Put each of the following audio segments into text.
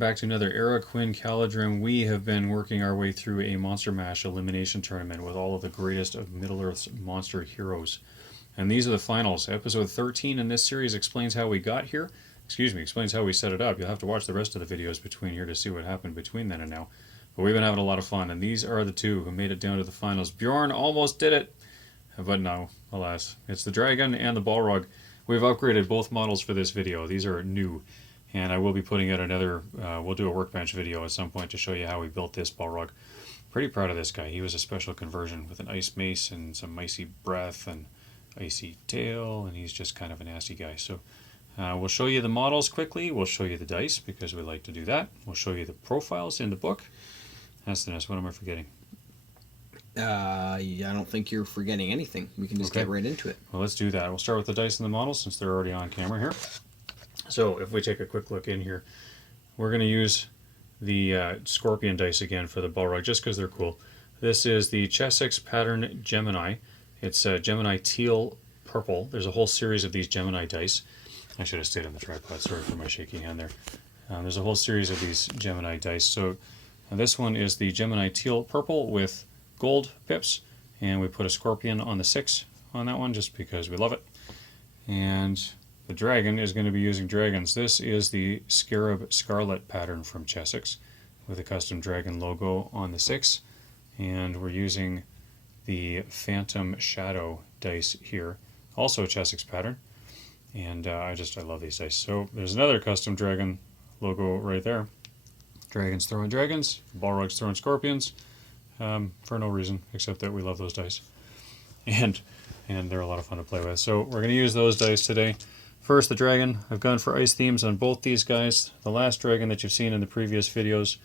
back to another Era Quinn Caladrim. We have been working our way through a Monster Mash elimination tournament with all of the greatest of Middle-earth's monster heroes. And these are the finals. Episode 13 in this series explains how we got here. Explains how we set it up. You'll have to watch the rest of the videos between here to see what happened between then and now. But we've been having a lot of fun, and these are the two who made it down to the finals. Beorn almost did it, but no, alas. It's the dragon and the Balrog. We've upgraded both models for this video. These are new. And I will be putting out another, we'll do a workbench video at some point to show you how we built this Balrog. Pretty proud of this guy. He was a special conversion with an ice mace and some icy breath and icy tail, and he's just kind of a nasty guy. So we'll show you the models quickly. We'll show you the dice because we like to do that. We'll show you the profiles in the book. That's the next. What am I forgetting? I don't think you're forgetting anything. We can just get right into it. Well, let's do that. We'll start with the dice and the models since they're already on camera here. So if we take a quick look in here, we're going to use the Scorpion dice again for the Balrog just because they're cool. This is the Chessex pattern Gemini. It's Gemini teal purple. There's a whole series of these Gemini dice. I should have stayed on the tripod. Sorry for my shaky hand there. There's a whole series of these Gemini dice. So this one is the Gemini teal purple with gold pips. And we put a Scorpion on the 6 on that one just because we love it. And the dragon is going to be using dragons. This is the Scarab Scarlet pattern from Chessex with a custom dragon logo on the 6. And we're using the Phantom Shadow dice here, also a Chessex pattern. And I love these dice. So there's another custom dragon logo right there. Dragons throwing dragons, Balrogs throwing scorpions, for no reason except that we love those dice. And they're a lot of fun to play with. So we're going to use those dice today. First, the dragon. I've gone for ice themes on both these guys. The last dragon that you've seen in the previous videos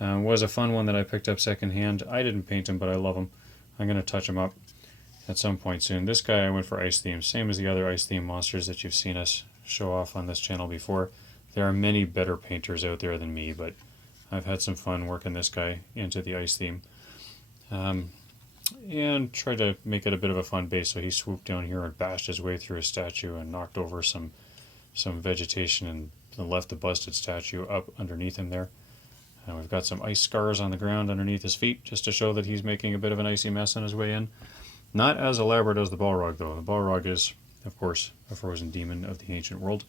was a fun one that I picked up secondhand. I didn't paint him, but I love him. I'm going to touch him up at some point soon. This guy I went for ice themes, same as the other ice theme monsters that you've seen us show off on this channel before. There are many better painters out there than me, but I've had some fun working this guy into the ice theme. And tried to make it a bit of a fun base, so he swooped down here and bashed his way through a statue and knocked over some vegetation and left the busted statue up underneath him there. And we've got some ice scars on the ground underneath his feet just to show that he's making a bit of an icy mess on his way in. Not as elaborate as the Balrog though. The Balrog is, of course, a frozen demon of the ancient world.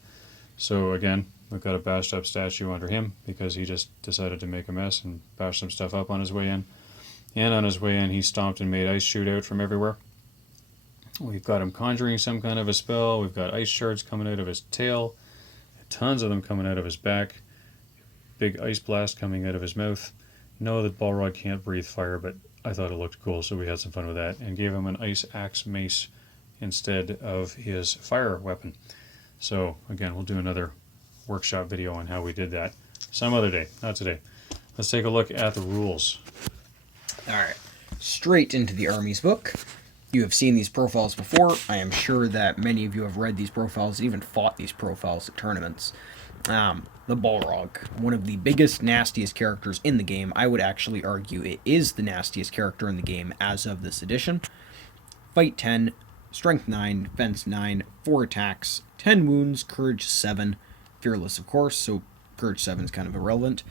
So again, we've got a bashed up statue under him because he just decided to make a mess and bash some stuff up on his way in. And on his way in, he stomped and made ice shoot out from everywhere. We've got him conjuring some kind of a spell. We've got ice shards coming out of his tail. Tons of them coming out of his back. Big ice blast coming out of his mouth. No, that Balrog can't breathe fire, but I thought it looked cool, so we had some fun with that. And gave him an ice axe mace instead of his fire weapon. So, again, we'll do another workshop video on how we did that some other day, not today. Let's take a look at the rules. Alright, straight into the Armies book. You have seen these profiles before. I am sure that many of you have read these profiles, even fought these profiles at tournaments. The Balrog, one of the biggest, nastiest characters in the game. I would actually argue it is the nastiest character in the game as of this edition. Fight 10, Strength 9, Defense 9, 4 attacks, 10 wounds, Courage 7, Fearless of course, so Courage 7 is kind of irrelevant.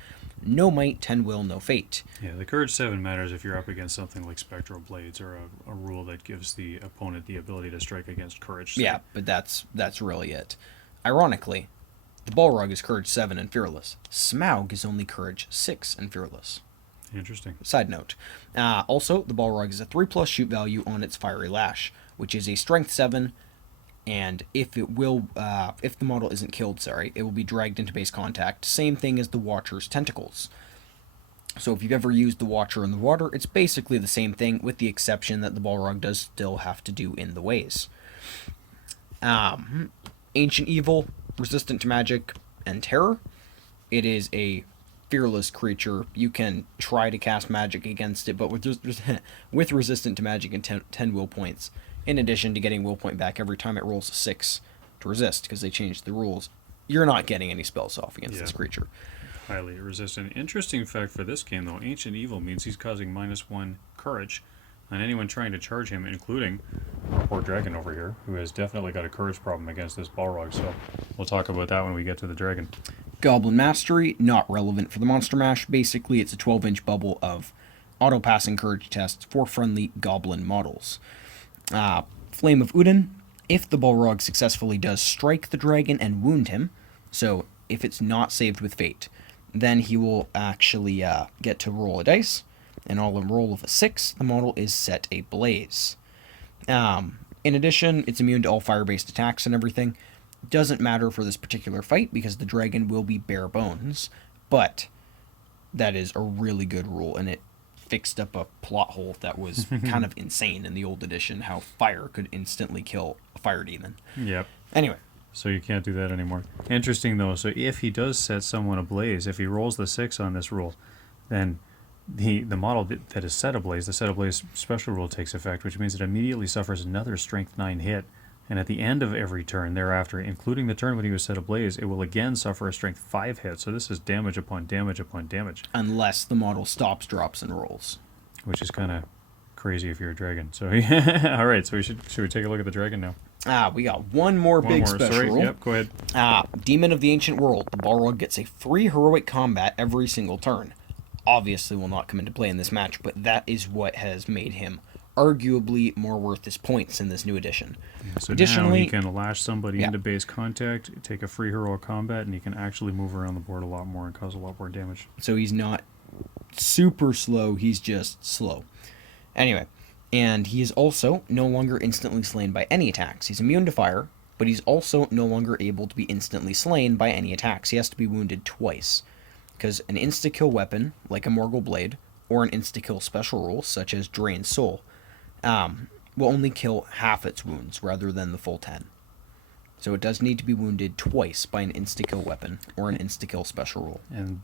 No might, 10 will, no fate. Yeah, the Courage 7 matters if you're up against something like Spectral Blades or a rule that gives the opponent the ability to strike against Courage 7. Yeah, but that's really it. Ironically, the Balrog is Courage 7 and Fearless. Smaug is only Courage 6 and Fearless. Interesting. Side note. Also, the Balrog is a 3+ shoot value on its Fiery Lash, which is a Strength 7, and if the model isn't killed, it will be dragged into base contact. Same thing as the Watcher's Tentacles. So if you've ever used the Watcher in the water, it's basically the same thing, with the exception that the Balrog does still have to do in the ways. Ancient Evil, resistant to magic and terror. It is a fearless creature. You can try to cast magic against it, but with resistant to magic and 10 will points, in addition to getting will point back every time it rolls a 6 to resist, because they changed the rules, you're not getting any spells off against this creature. Highly resistant. Interesting fact for this game, though, Ancient Evil means he's causing -1 courage on anyone trying to charge him, including our poor dragon over here, who has definitely got a courage problem against this Balrog, so we'll talk about that when we get to the dragon. Goblin Mastery, not relevant for the Monster Mash. Basically, it's a 12-inch bubble of auto-passing courage tests for friendly goblin models. Flame of Udin, if the Balrog successfully does strike the dragon and wound him, so if it's not saved with Fate, then he will actually get to roll a dice, and on a roll of a 6, the model is set ablaze. In addition, it's immune to all fire-based attacks and everything. Doesn't matter for this particular fight because the dragon will be bare bones, but that is a really good rule, and it fixed up a plot hole that was kind of insane in the old edition, how fire could instantly kill a fire demon. Yep. Anyway. So you can't do that anymore. Interesting, though. So if he does set someone ablaze, if he rolls the 6 on this rule, then the model that is set ablaze, the set ablaze special rule takes effect, which means it immediately suffers another strength 9 hit. And at the end of every turn thereafter, including the turn when he was set ablaze, it will again suffer a strength 5 hit. So this is damage upon damage upon damage. Unless the model stops, drops, and rolls. Which is kind of crazy if you're a dragon. So, all right. So should we take a look at the dragon now? We got one more big special rule. Yep, go ahead. Demon of the Ancient World. The Balrog gets a free heroic combat every single turn. Obviously will not come into play in this match, but that is what has made him arguably more worth his points in this new edition. So Additionally, now he can lash somebody into base contact, take a free heroic combat, and he can actually move around the board a lot more and cause a lot more damage. So he's not super slow, he's just slow. Anyway, and he is also no longer instantly slain by any attacks. He's immune to fire, but he's also no longer able to be instantly slain by any attacks. He has to be wounded twice, because an insta-kill weapon, like a Morgul Blade, or an insta-kill special rule, such as Drain Soul, will only kill half its wounds rather than the full 10. So it does need to be wounded twice by an insta-kill weapon or an insta-kill special rule. And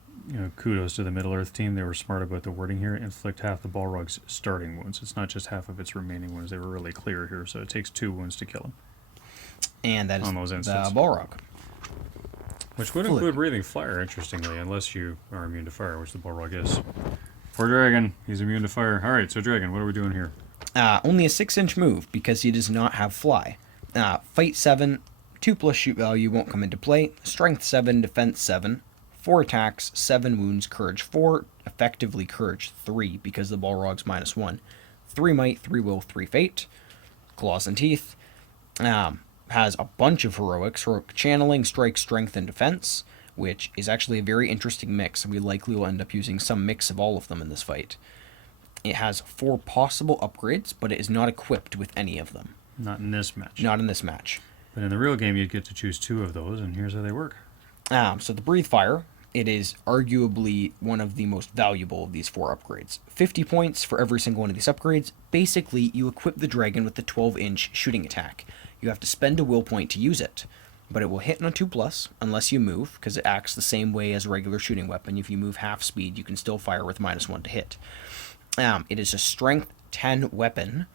kudos to the Middle-earth team. They were smart about the wording here. Inflict half the Balrog's starting wounds. It's not just half of its remaining wounds. They were really clear here. So it takes 2 wounds to kill him. And that is the Balrog. Which would include breathing fire, interestingly, unless you are immune to fire, which the Balrog is. For Dragon, he's immune to fire. All right, so Dragon, what are we doing here? Only a 6-inch move because he does not have fly. Fight 7, 2+ shoot value won't come into play. Strength 7, defense 7, 4 attacks, 7 wounds, courage 4, effectively courage 3 because the Balrog's -1. 3 might, 3 will, 3 fate, claws and teeth. Has a bunch of heroics, heroic channeling, strike, strength, and defense, which is actually a very interesting mix. We likely will end up using some mix of all of them in this fight. It has 4 possible upgrades, but it is not equipped with any of them. Not in this match. Not in this match. But in the real game, you'd get to choose 2 of those, and here's how they work. So the Breathe Fire, it is arguably one of the most valuable of these 4 upgrades. 50 points for every single one of these upgrades. Basically, you equip the dragon with the 12-inch shooting attack. You have to spend a will point to use it, but it will hit on a 2+, unless you move, because it acts the same way as a regular shooting weapon. If you move half speed, you can still fire with -1 to hit. It is a strength 10 weapon,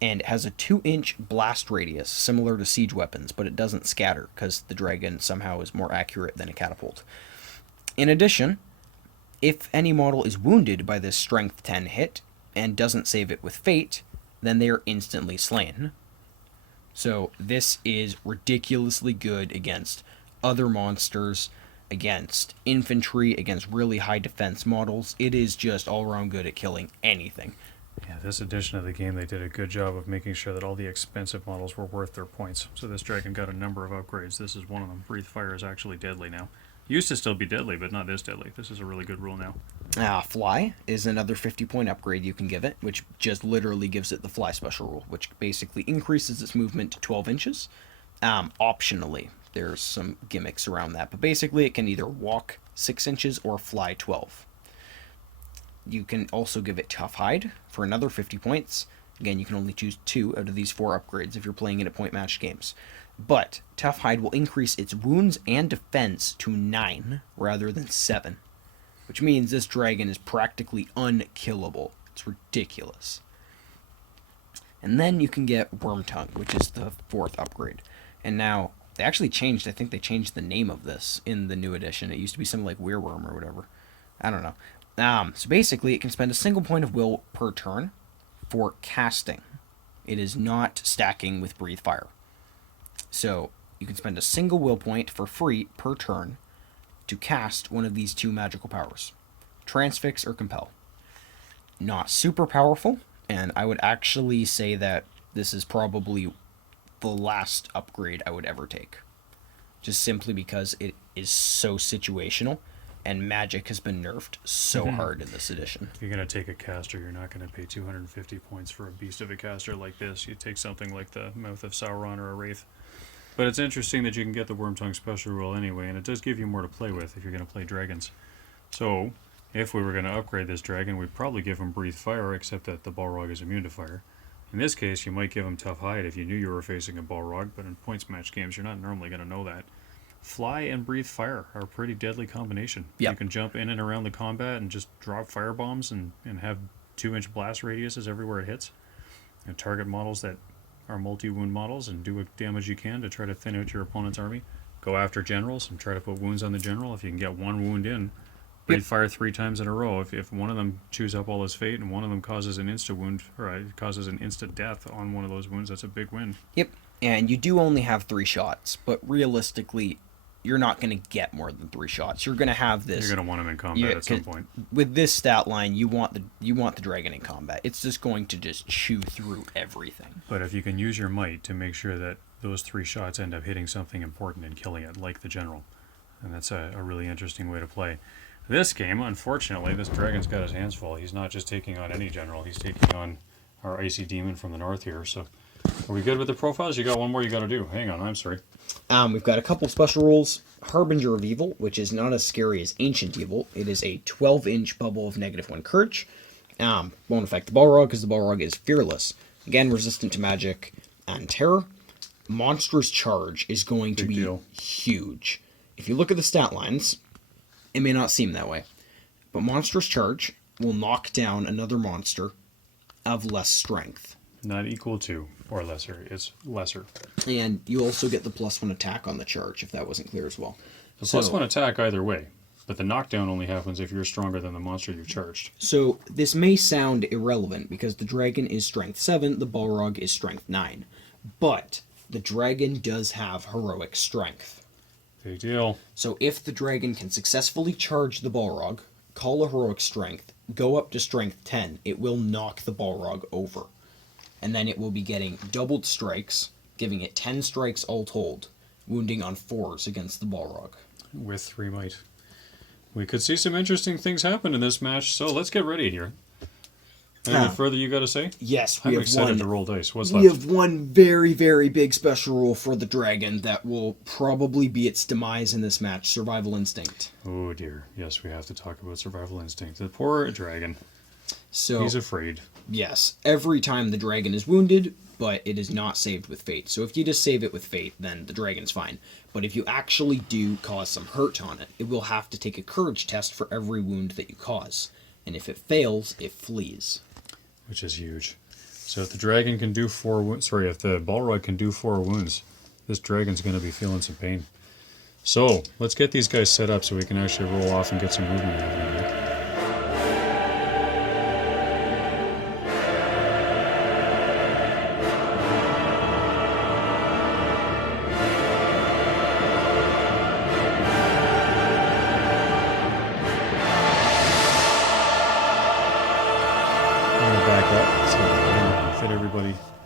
and it has a 2-inch blast radius, similar to siege weapons, but it doesn't scatter, because the dragon somehow is more accurate than a catapult. In addition, if any model is wounded by this strength 10 hit, and doesn't save it with fate, then they are instantly slain. So this is ridiculously good against other monsters, against infantry, against really high defense models. It is just all around good at killing anything. Yeah, this edition of the game, they did a good job of making sure that all the expensive models were worth their points. So this dragon got a number of upgrades. This is one of them. Breathe Fire is actually deadly now. Used to still be deadly, but not this deadly. This is a really good rule now. Fly is another 50-point upgrade you can give it, which just literally gives it the Fly special rule, which basically increases its movement to 12 inches. Optionally, there's some gimmicks around that, but basically it can either walk 6 inches or fly 12. You can also give it Tough Hide for another 50 points. Again, you can only choose 2 out of these 4 upgrades if you're playing it at point match games. But Tough Hide will increase its wounds and defense to 9 rather than 7, which means this dragon is practically unkillable. It's ridiculous. And then you can get Worm Tongue, which is the 4th upgrade. And now, they actually changed, I think they changed the name of this in the new edition. It used to be something like Weirworm or whatever. I don't know. So basically, it can spend a single point of will per turn for casting. It is not stacking with Breathe Fire. So, you can spend a single will point for free per turn to cast one of these two magical powers, Transfix or Compel. Not super powerful, and I would actually say that this is probably the last upgrade I would ever take. Just simply because it is so situational, and magic has been nerfed so hard in this edition. If you're going to take a caster, you're not going to pay 250 points for a beast of a caster like this. You take something like the Mouth of Sauron or a Wraith. But it's interesting that you can get the Wormtongue special rule anyway, and it does give you more to play with if you're going to play dragons. So, if we were going to upgrade this dragon, we'd probably give him Breathe Fire, except that the Balrog is immune to fire. In this case, you might give him Tough Hide if you knew you were facing a Balrog, but in points match games, you're not normally going to know that. Fly and Breathe Fire are a pretty deadly combination. Yep. You can jump in and around the combat and just drop fire bombs and have 2-inch blast radiuses everywhere it hits. And target models that are multi-wound models and do what damage you can to try to thin out your opponent's army. Go after generals and try to put wounds on the general. If you can get one wound in, breathe fire 3 times in a row. If one of them chews up all his fate and one of them causes an insta wound, or causes an instant death on one of those wounds, that's a big win. Yep, and you do only have 3 shots, but realistically, you're not going to get more than 3 shots. You're going to have this. You're going to want him in combat at some point. With this stat line, you want the dragon in combat. It's just going to just chew through everything. But if you can use your might to make sure that those 3 shots end up hitting something important and killing it, like the general, and that's a really interesting way to play. This game, unfortunately, this dragon's got his hands full. He's not just taking on any general. He's taking on our icy demon from the north here. So, are we good with the profiles? You got one more you got to do. Hang on, I'm sorry. We've got a couple special rules. Harbinger of Evil, which is not as scary as Ancient Evil. It is a 12-inch bubble of -1 courage. Won't affect the Balrog because the Balrog is fearless. Again, resistant to magic and terror. Monstrous Charge is going to be huge. If you look at the stat lines, it may not seem that way, but Monstrous Charge will knock down another monster of less strength. Not equal to or lesser, it's lesser. And you also get the +1 attack on the charge, if that wasn't clear as well. The +1 attack either way, but the knockdown only happens if you're stronger than the monster you've charged. So this may sound irrelevant, because the dragon is strength 7, the Balrog is strength 9. But the dragon does have heroic strength. Big deal. So if the dragon can successfully charge the Balrog, call a heroic strength, go up to strength 10, it will knock the Balrog over. And then it will be getting doubled strikes, giving it 10 strikes all told, wounding on 4s against the Balrog. With 3 might. We could see some interesting things happen in this match, so let's get ready here. Anything further you got to say? Yes, I'm excited to roll dice. What's we left? have one very, very big special rule for the dragon that will probably be its demise in this match, Survival Instinct. Oh dear. Yes, we have to talk about Survival Instinct. The poor dragon. So he's afraid. Yes, every time the dragon is wounded, but it is not saved with fate. So if you just save it with fate, then the dragon's fine. But if you actually do cause some hurt on it, it will have to take a courage test for every wound that you cause. And if it fails, it flees. Which is huge. So if the dragon can do 4 wounds, sorry, if the Balrog can do 4 wounds, this dragon's going to be feeling some pain. So let's get these guys set up so we can actually roll off and get some movement out of here.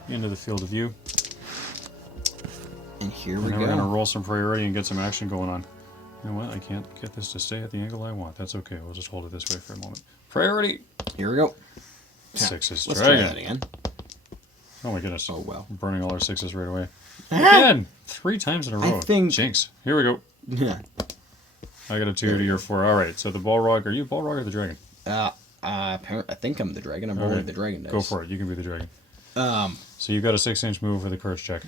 Into the field of view. And here we go. go. We're going to roll some priority and get some action going on. You know what? I can't get this to stay at the angle I want. That's okay. We'll just hold it this way for a moment. Priority! Here we go. 6s. Let's dragon. try that again. Oh my goodness. Oh well. I'm burning all our 6s right away. Again! 3 times in a row. I think... Jinx. Here we go. Yeah. I got a 2 to your 4. Alright, so the Balrog. Are you Balrog or the dragon? I think I'm the dragon. I'm rolling the dragon dice. Go for it. You can be the dragon. So you've got a 6-inch move for the courage check.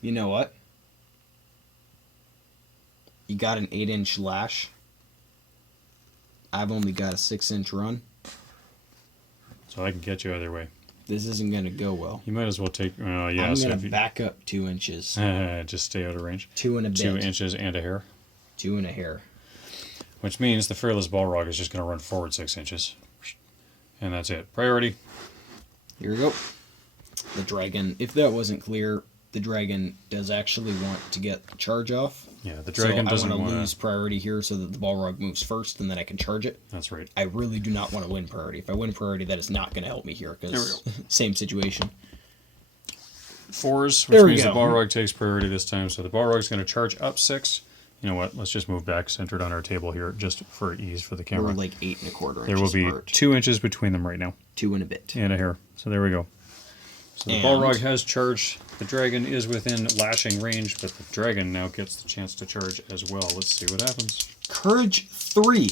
You know what? You got an 8-inch lash. I've only got a 6-inch run. So I can get you either way. This isn't going to go well. You might as well take... yeah, I'm going to back up 2 inches. Just stay out of range. 2 and a bit. 2 inches and a hair. 2 and a hair. Which means the fearless Balrog is just going to run forward 6 inches. And that's it. Priority. Here we go. The dragon, if that wasn't clear, the dragon does actually want to get the charge off. Yeah, the dragon doesn't I want want to lose priority here so that the Balrog moves first, and then I can charge it. That's right. I really do not want to win priority. If I win priority, that is not going to help me here, because same situation. 4s, which means the Balrog takes priority this time, so the Balrog's going to charge up 6. You know what? Let's just move back, centered on our table here, just for ease for the camera. We're like 8 1/4 inches There will be apart. 2 inches between them right now. 2 and a bit. And a hair. So there we go. So the Balrog has charged. The dragon is within lashing range, but the dragon now gets the chance to charge as well. Let's see what happens. Courage 3.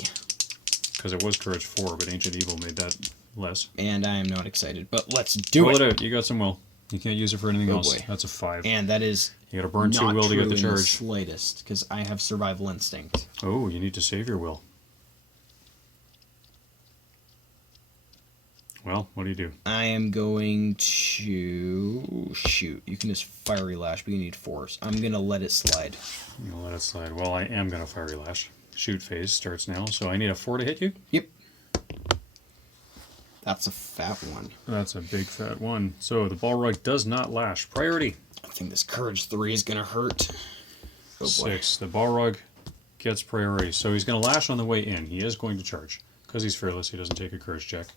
Because it was Courage 4, but Ancient Evil made that less. And I am not excited, but let's do Roll it out. You got some will. You can't use it for anything else. Boy. That's a 5. And that is you got to burn 2 will to get the charge. The slightest, because I have survival instinct. Oh, you need to save your will. Well, what do you do? I am going to shoot. You can just fiery lash, but you need force. I'm gonna let it slide. You're gonna let it slide. Well, I am gonna fiery lash. Shoot phase starts now, so I need a 4 to hit you. Yep. That's a fat one. That's a big fat one. So the Balrog does not lash. Priority. I think this Courage 3 is gonna hurt. Oh boy. 6. The Balrog gets priority, so he's gonna lash on the way in. He is going to charge because he's fearless. He doesn't take a courage check.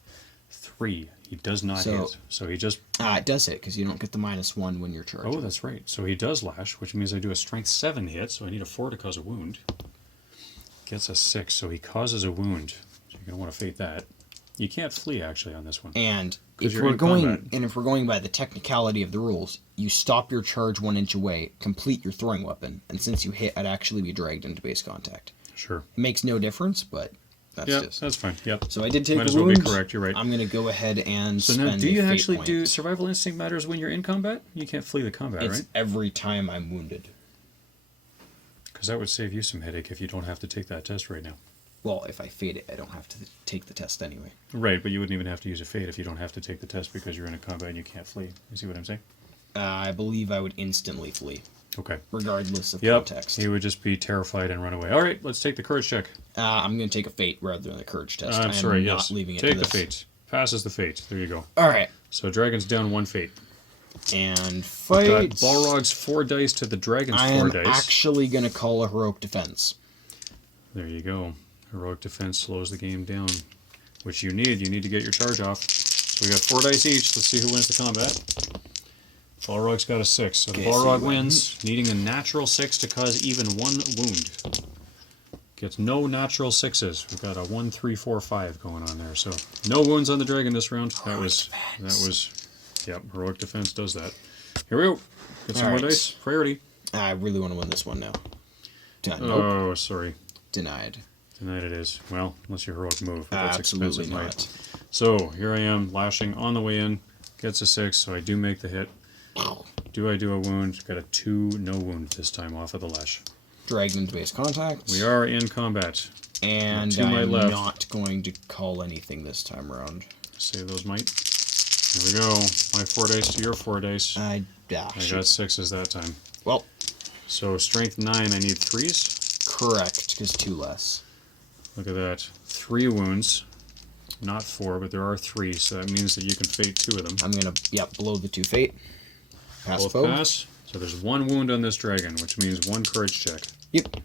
3. He does not hit. So he just... it does hit, because you don't get the -1 when you're charging. Oh, that's right. So he does lash, which means I do a strength 7 hit, so I need a 4 to cause a wound. Gets a 6, so he causes a wound. So you're going to want to fate that. You can't flee, actually, on this one. And if we're going by the technicality of the rules, you stop your charge 1 inch away, complete your throwing weapon, and since you hit, I'd actually be dragged into base contact. Sure. It makes no difference, but... That's fine. Yep. So I did take Might a as well wound. be correct. You're right. I'm going to go ahead and so spend now, do you actually point. do survival instinct matters when you're in combat? You can't flee the combat, It's right? every time I'm wounded. Because that would save you some headache if you don't have to take that test right now. Well, if I fade it, I don't have to take the test anyway. Right, but you wouldn't even have to use a fade if you don't have to take the test because you're in a combat and you can't flee. You see what I'm saying? I believe I would instantly flee. Okay. Regardless of context. He would just be terrified and run away. All right, let's take the courage check. I'm going to take a fate rather than a courage test. I'm sorry, yes. Not leaving it take to the this. fate. Passes the fate. There you go. All right. So dragon's down 1 fate. And fight. Got Balrog's 4 dice to the dragon's 4 dice. I am actually going to call a heroic defense. There you go. Heroic defense slows the game down, which you need. You need to get your charge off. So we got 4 dice each. Let's see who wins the combat. Balrog's got a 6, so the Balrog wins, needing a natural 6 to cause even 1 wound. Gets no natural 6s. We've got a 1, 3, 4, 5 going on there. So no wounds on the dragon this round. That was, yep. Heroic defense does that. Here we go. Get some more dice. Priority. I really want to win this one now. Oh, sorry. Denied. Denied it is. Well, unless you heroic move. But that's absolutely expensive, not. right? So here I am, lashing on the way in. Gets a 6, so I do make the hit. Do I do a wound? Got a 2, no wound this time off of the lash. Dragged into base contact. We are in combat. And I'm not going to call anything this time around. Save those might. There we go. My 4 dice to your 4 dice. I got 6s that time. Well. So strength 9, I need 3s? Correct, because 2 less. Look at that. 3 wounds. Not 4, but there are 3, so that means that you can fate 2 of them. I'm going to, below the 2 fate. Pass Both pass. So there's 1 wound on this dragon, which means 1 courage check. Yep.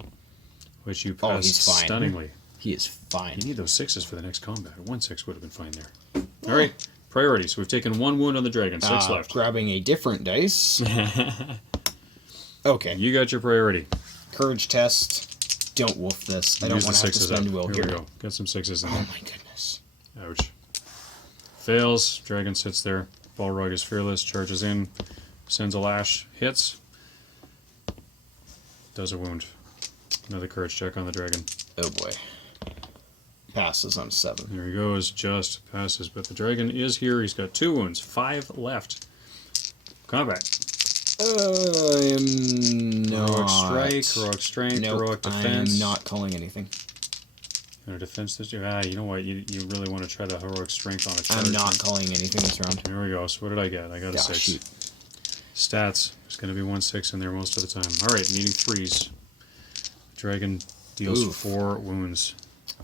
Which you pass stunningly. He is fine. You need those 6s for the next combat. 1 6 would have been fine there. All right. Priority. So we've taken 1 wound on the dragon. 6 left. Grabbing a different dice. Okay. You got your priority. Courage test. Don't wolf this. I don't want to have to spend will here. Here we go. Got some 6s in there. Oh my goodness. Ouch. Fails. Dragon sits there. Balrog is fearless. Charges in. Sends a lash. Hits. Does a wound. Another courage check on the dragon. Oh boy. Passes on 7. There he goes. Just passes. But the dragon is here. He's got 2 wounds. 5 left. Combat. I am not. Heroic strike. Heroic strength. Nope, heroic defense. I am not calling anything. And a defense this. You know what? You really want to try the heroic strength on a charge. I'm not calling anything this round. Here we go. So what did I get? I got a 6. Shoot. Stats. There's going to be 1 6 in there most of the time. All right, needing 3s. Dragon deals 4 wounds.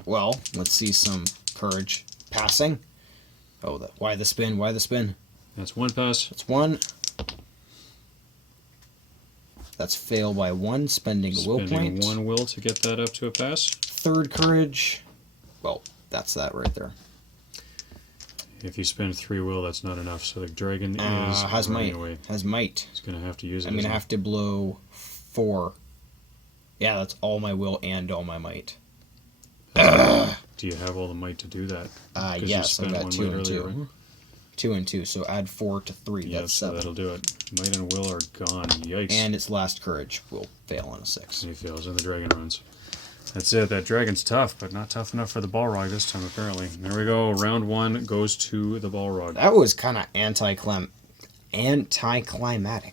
Well, let's see some courage. Passing. Oh, why the spin? Why the spin? That's 1 pass. That's 1. That's fail by 1, spending a will Spending point. 1 will to get that up to a pass. 3rd courage. Well, that's that right there. If you spend 3 will, that's not enough. So the dragon Has running might. away. Has might. He's going to have to use it. I'm going to have to blow 4. Yeah, that's all my will and all my might. Do you have all the might to do that? Yes, I got 2 and 2. Right? 2 and 2, so add 4 to 3. Yeah, That's so 7. that'll do it. Might and will are gone. Yikes. And its last courage will fail on a 6. He fails, and the dragon runs. That's it. That dragon's tough, but not tough enough for the Balrog this time, apparently. There we go. Round 1 goes to the Balrog. That was kind of anticlimactic.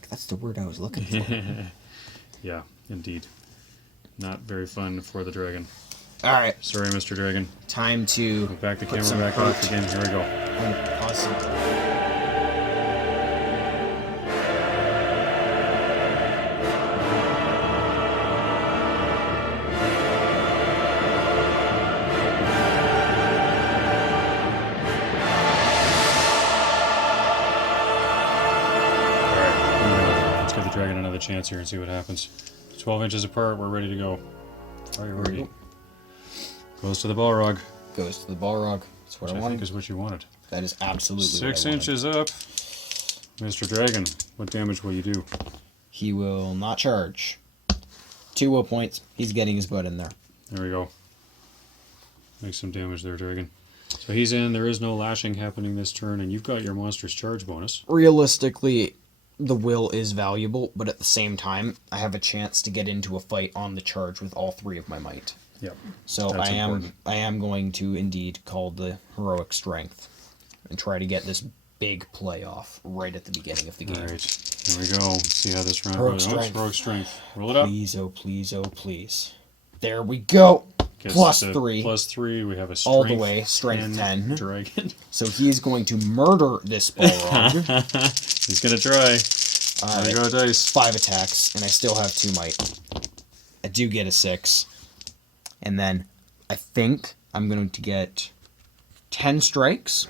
That's the word I was looking for. Yeah, indeed. Not very fun for the dragon. All right, Sorry, Mr. Dragon. time to Back the put camera some back hurt. off again. Here we go. Awesome. Alright, let's give the dragon another chance here and see what happens. 12 inches apart, we're ready to go. Priority. Goes to the Balrog. Goes to the Balrog. That's what Which I I wanted. think is what you wanted. That is absolutely 6 what I wanted. inches up. Mr. Dragon, what damage will you do? He will not charge. 2 will points. He's getting his butt in there. There we go. Make some damage there, Dragon. So he's in. There is no lashing happening this turn, and you've got your monster's charge bonus. Realistically, the will is valuable, but at the same time, I have a chance to get into a fight on the charge with all 3 of my might. Yep. So That's important. I am going to indeed call the heroic strength and try to get this big play off right at the beginning of the game. Alright, here we go. Let's see how this round Heroic goes. Oh, strength. heroic strength. Roll it up. Please, oh please, oh please. There we go. Gets Plus to 3. Plus 3. We have a strength All the way, strength 10. Dragon. So he is going to murder this Balrog. He's gonna try. There you go, dice. 5 attacks, and I still have 2 might. I do get a 6. And then I think I'm going to get 10 strikes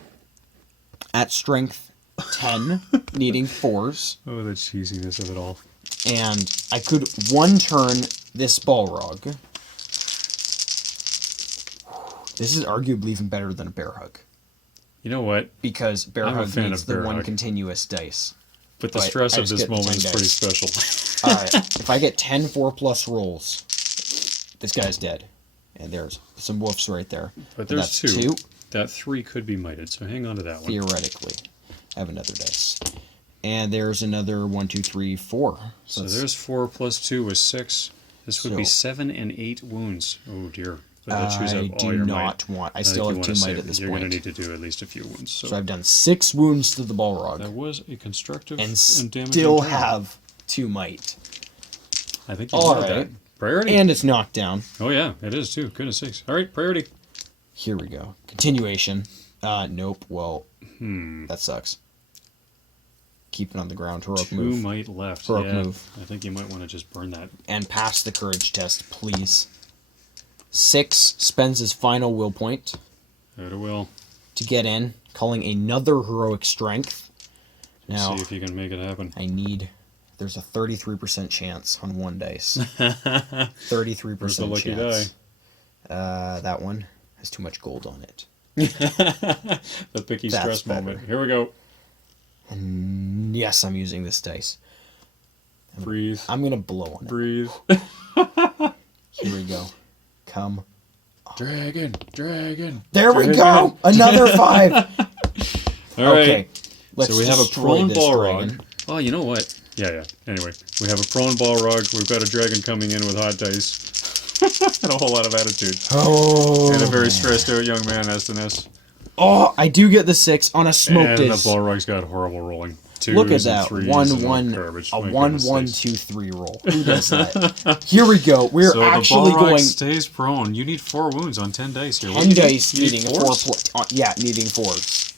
at strength 10, needing 4s. Oh, the cheesiness of it all. And I could 1-turn this Balrog. This is arguably even better than a Bear Hug. You know what? Because Bear I'm a Hug fan needs of the Bear 1 Hug. continuous dice. But the But stress I of just this get the moment 10 is pretty dice. special. Alright, if I get 10 4+ rolls, this guy's dead. And there's some wolves right there. But And there's that's 2. That 3 could be mighted, so hang on to that one. Theoretically. I have another dice. And there's another 1, 2, 3, 4. So that's- there's 4 plus 2 is 6. This would be So- 7 and 8 wounds. Oh dear. But that chews I up all do your not might. want. I think still you have 2 wanna might save at it. this You're point. going to need to do at least a few wounds. So I've done 6 wounds to the Balrog. That was a constructive And damaging still turn. have 2 might. I think you All wanted right. that. Priority. And it's knocked down. Oh yeah, it is too. Goodness sakes. All right, priority. Here we go. Continuation. Nope. Well, that sucks. Keep it on the ground. Heroic 2 move. might left. Heroic yeah, move. I think you might want to just burn that. And pass the courage test, please. 6 spends his final will point Out of will. to get in, calling another heroic strength. Now, See if you can make it happen. I need... There's a 33% chance on 1 dice. 33% Where's the lucky chance. That one has too much gold on it. The picky That's stress better. moment. Here we go. And yes, I'm using this dice. Breathe. I'm going to blow on it. Breathe. Here we go. Come. Dragon. Dragon. There we Dragon. go! Another 5! All right. Okay. Let's So we have a destroy prone this Balrog. dragon. Oh, you know what? Yeah. Anyway, we have a prone Balrog. We've got a dragon coming in with hot dice. And a whole lot of attitude. Oh. And a very stressed out young man, SNS. Oh, I do get the 6 on a smoke And the dice. Balrog's got horrible rolling. 2s Look at and that. 3s 1, and 1, garbage. a My 1, goodness 1, sakes. 2, 3 roll. Who does that? Here we go. We're So actually the Balrog going stays prone. You need 4 wounds on 10 dice here. What 10 do you need? dice You need needing a 4s? 4 yeah, needing 4s.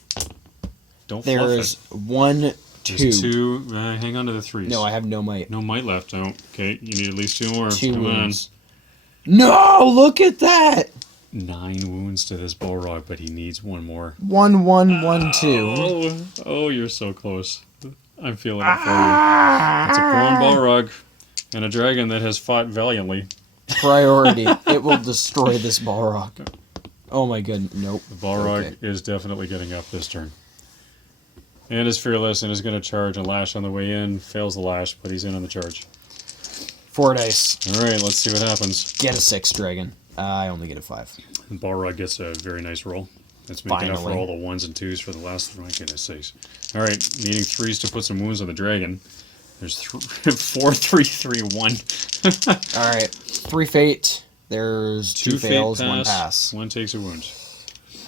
Don't There's fluff 1, it. 2. There's 2. Hang on to the 3s. No, I have no might. No might left. Oh, okay. You need at least 2 more. 2 Come wounds. No, look at that! on. 9 wounds to this Balrog, but he needs 1 more. 1, 1, 1, 2. Oh, you're so close. I'm feeling it for you. It's a prone Balrog. And a dragon that has fought valiantly. Priority. It will destroy this Balrog. Oh my god, nope. The Balrog is definitely getting up this turn. And is fearless and is going to charge and lash on the way in. Fails the lash, but he's in on the charge. 4 dice. Alright, let's see what happens. Get a 6, dragon. I only get a 5. And Balrog gets a very nice roll. That's making up for Finally. all the 1s and 2s for the last. My goodness sakes. Alright, needing 3s to put some wounds on the dragon. There's 4, 3, 3, 1. Alright, 3 fate. There's 2 fails, fate 1 pass. 1 takes a wound.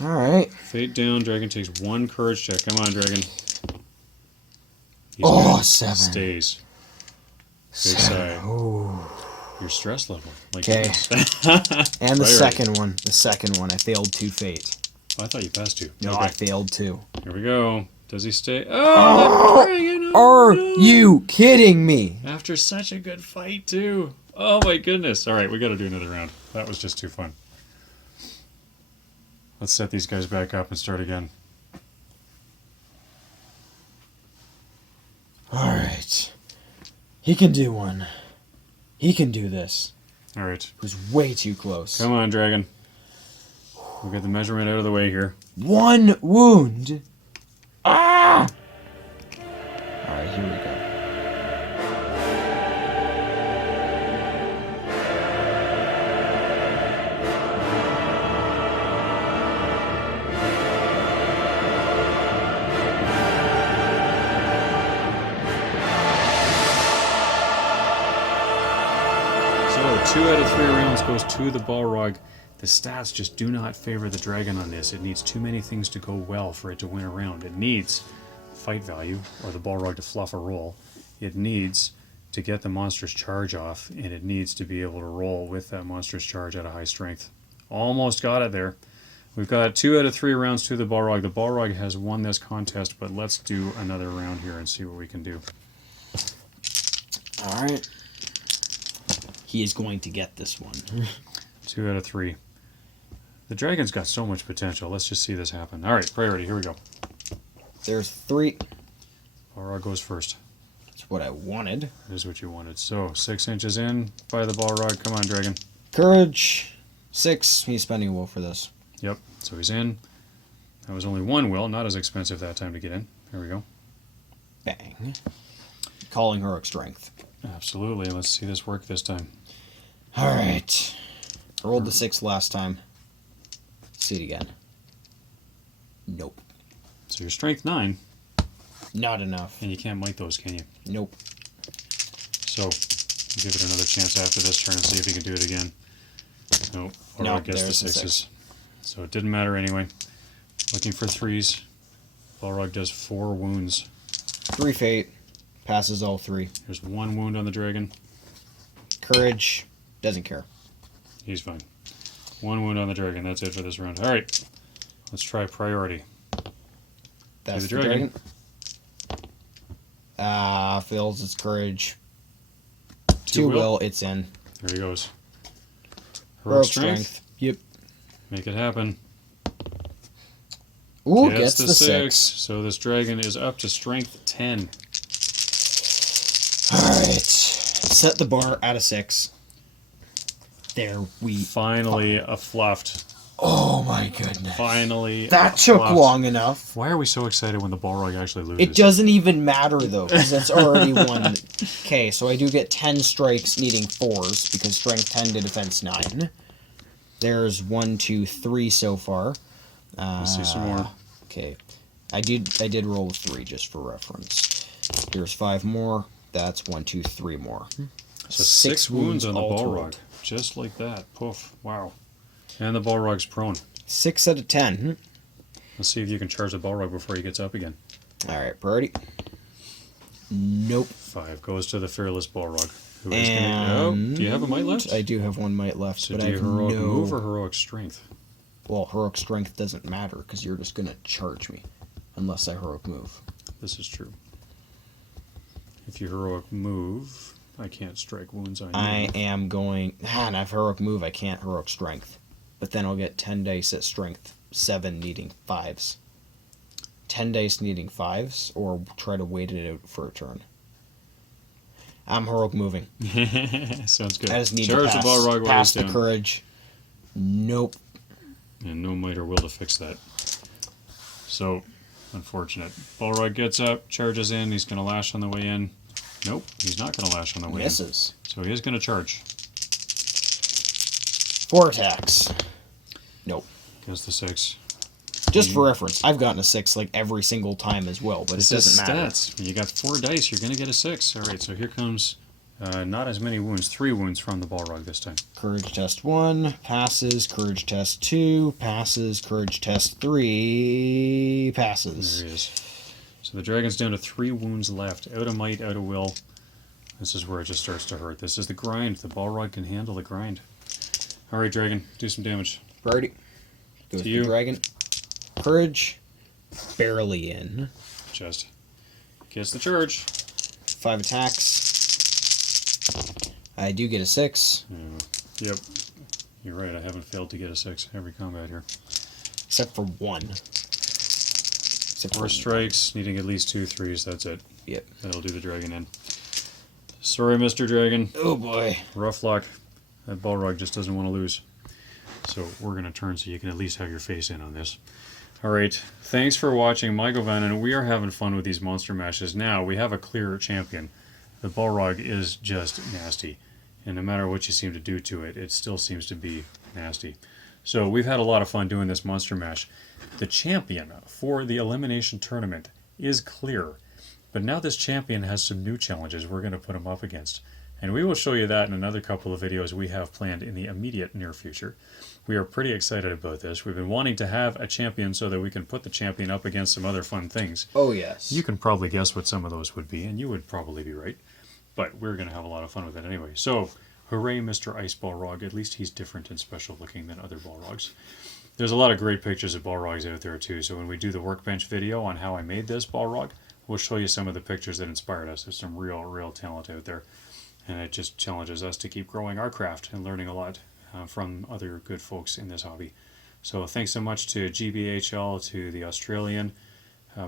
Alright. Fate down, dragon takes 1 courage check. Come on, dragon. He's Oh, good. 7. Stays. Big 7. sigh. Ooh. Your stress level. Okay. And the second one. The second one. I failed 2 fate. Oh, I thought you passed 2. No, Okay. I failed 2. Here we go. Does he stay? Oh, the dragon! Oh, Are no. you kidding me? After such a good fight, too. Oh, my goodness. All right, we got to do another round. That was just too fun. Let's set these guys back up and start again. Alright. He can do one. He can do this. All right. It was way too close. Come on, dragon. We'll get the measurement out of the way here. 1 wound. Ah! Alright, here we go. So 2 out of 3 rounds goes to the Balrog. The stats just do not favor the dragon on this. It needs too many things to go well for it to win a round. It needs fight value, or the Balrog to fluff a roll. It needs to get the monster's charge off, and it needs to be able to roll with that monster's charge at a high strength. Almost got it there. We've got 2 out of 3 rounds to the Balrog. The Balrog has won this contest, but let's do another round here and see what we can do. Alright. He is going to get this one. 2 out of 3. The dragon's got so much potential. Let's just see this happen. All right, priority. Here we go. There's 3. Balrog goes first. That's what I wanted. That is what you wanted. So 6 inches in by the Balrog. Come on, dragon. Courage. 6. He's spending a will for this. Yep. So he's in. That was only 1 will. Not as expensive that time to get in. Here we go. Bang. Calling heroic strength. Absolutely. Let's see this work this time. Alright. I rolled the 6 last time. See it again. Nope. So your strength 9, Not enough. and you can't might those, can you? Nope. So give it another chance after this turn and see if you can do it again. Nope. Balrog Nope, gets the there's the 6s. 6. So it didn't matter anyway. Looking for 3s. Balrog does 4 wounds. 3 fate. Passes all 3. There's 1 wound on the dragon. Courage. Doesn't care. He's fine. 1 wound on the dragon. That's it for this round. All right. Let's try priority. That's the the dragon. dragon. Fails its courage. 2 2 will. will. It's in. There he goes. Heroic Heroic strength. strength. Yep. Make it happen. Ooh, gets the 6. So this dragon is up to strength 10. Alright. Set the bar at a 6. There we... Finally a fluffed. Oh my goodness. Finally That a took fluffed. long enough. Why are we so excited when the Balrog actually loses? It doesn't even matter though, because it's already won. Okay, so I do get 10 strikes needing 4s, because strength 10 to defense 9. There's 1, 2, 3 so far. Let's see some more. Okay. I did roll a 3 just for reference. Here's 5 more. That's 1, 2, 3 more. So 6 wounds on the all Balrog. told. Just like that. Poof. Wow. And the Balrog's prone. 6 out of 10. Let's see if you can charge the Balrog before he gets up again. Alright, priority. Nope. 5 goes to the fearless Balrog. Who is And gonna... Oh, do you have a might left? I do have 1 might left, So but do I you have heroic no... move or heroic strength? Well, heroic strength doesn't matter, because you're just going to charge me. Unless I heroic move. This is true. If you heroic move, I can't strike wounds on you. I am going... and I have heroic move, I can't heroic strength. But then I'll get 10 dice at strength 7 needing 5s. 10 dice needing 5s, or try to wait it out for a turn. I'm heroic moving. Sounds good. I just need Charge to pass, the Balrog while pass he's the down. courage. Nope. And no might or will to fix that. So, unfortunate. Balrog gets up, charges in. He's going to lash on the way in. Nope, he's not going to lash on the way in. Misses. So he is going to charge. 4 attacks. Nope. Gets the 6. Just for reference, I've gotten a 6 like every single time as well, but This it is doesn't matter. stats. When you got 4 dice, you're going to get a 6. All right, so here comes not as many wounds. 3 wounds from the Balrog this time. Courage test 1, passes. Courage test 2, passes. Courage test 3, passes. There he is. So the dragon's down to 3 wounds left. Out of might, out of will. This is where it just starts to hurt. This is the grind. The Balrog can handle the grind. All right, dragon, do some damage. Righty. Goes To the you. dragon. Courage. Barely in. Just gets the charge. 5 attacks. I do get a 6. Yep. You're right. I haven't failed to get a 6 every combat here. Except for 1. Except 4 strikes, needing at least 2 3s. That's it. Yep. That'll do the dragon in. Sorry, Mr. Dragon. Oh boy. Rough luck. That Balrog just doesn't want to lose. So we're going to turn so you can at least have your face in on this. Alright, thanks for watching Mygovan, and we are having fun with these monster matches. Now, we have a clear champion. The Balrog is just nasty. And no matter what you seem to do to it, it still seems to be nasty. So we've had a lot of fun doing this monster mash. The champion for the elimination tournament is clear. But now this champion has some new challenges we're going to put him up against. And we will show you that in another couple of videos we have planned in the immediate near future. We are pretty excited about this. We've been wanting to have a champion so that we can put the champion up against some other fun things. Oh yes. You can probably guess what some of those would be, and you would probably be right. But we're going to have a lot of fun with it anyway. So, hooray, Mr. Ice Balrog. At least he's different and special looking than other Balrogs. There's a lot of great pictures of Balrogs out there too, so when we do the workbench video on how I made this Balrog, we'll show you some of the pictures that inspired us. There's some real talent out there. And it just challenges us to keep growing our craft and learning a lot from other good folks in this hobby. So thanks so much to GBHL, to the Australian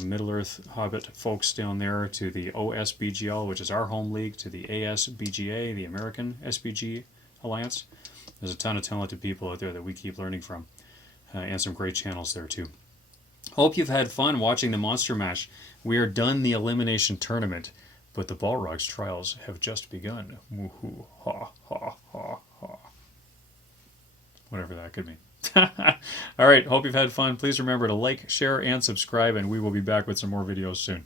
Middle-earth Hobbit folks down there, to the OSBGL, which is our home league, to the ASBGA, the American SBG Alliance. There's a ton of talented people out there that we keep learning from, and some great channels there too. Hope you've had fun watching the Monster Mash. We are done the elimination tournament, but the Balrog's trials have just begun. MuhuhahaHAHA. Whatever that could mean. All right, hope you've had fun. Please remember to like, share, and subscribe, and we will be back with some more videos soon.